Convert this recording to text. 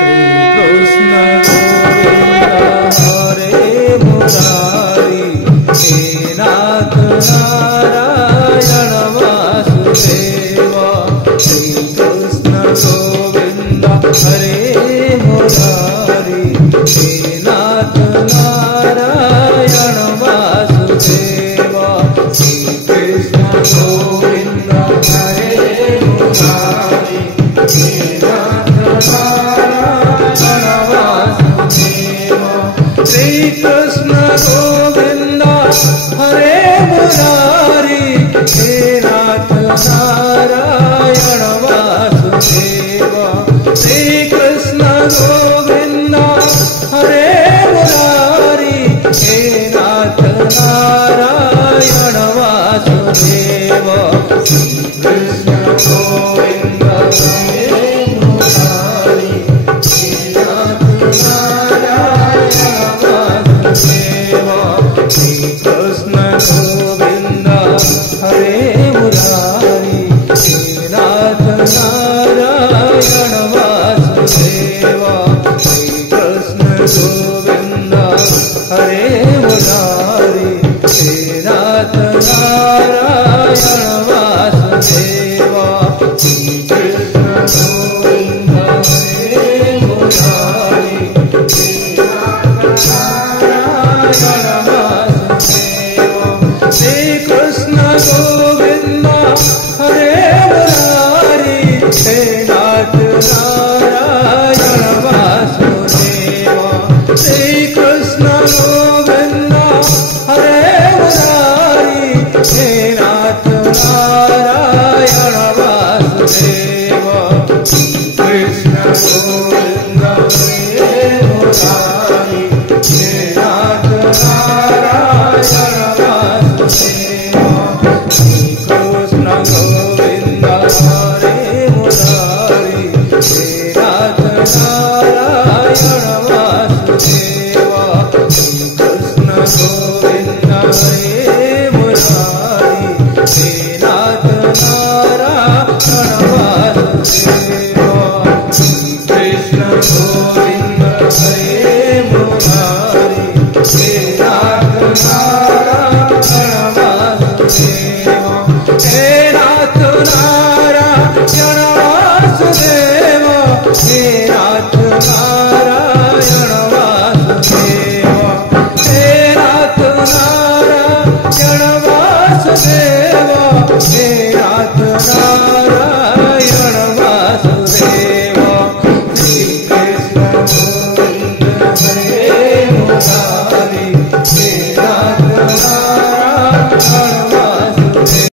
Krishna Govind हरे Murari हे नाथ Narayan Vasudev. Shri Krishna Govind हरे Murari हे नाथ Narayan Vasudev. Shri Krishna Govind हरे Murari हे नाथ Narayan Vasudev. Shri Krishna Govind हरे Murari हे नाथ Narayan Vasudev. Shri Krishna Govind हरे Murari हे नाथ Narayan Vasudev. Shri Krishna Govind हरे Murari हे नाथ Narayan Vasudev. Shri Krishna Govind हरे Murari हे नाथ Narayan Vasudev. Shri Krishna Govind हरे Murari हे नाथ Narayan Vasudev. Shri Krishna Govind हरे Murari हे नाथ Narayan Vasudev. Shri Krishna Govind हरे Murari हे नाथ Narayan Vasudev. Shri Krishna Govind हरे Murari हे नाथ Narayan Vasudev. Shri Krishna Govind हरे Murari हे नाथ Narayan Vasudev. Shri Krishna Govind हरे Murari हे नाथ Narayan Vasudev. Shri Krishna Govind हरे Murari हे नाथ Narayan Vasudev. Shri Krishna Govind हरे Murari हे नाथ Narayan Vasudev. हे नाथ Narayan Vasudev. हे नाथ Narayan Vasudev. हे नाथ Narayan Vasudev. हे नाथ Narayan Vasudev. Shri Krishna Govind हरे Murari हे नाथ Narayan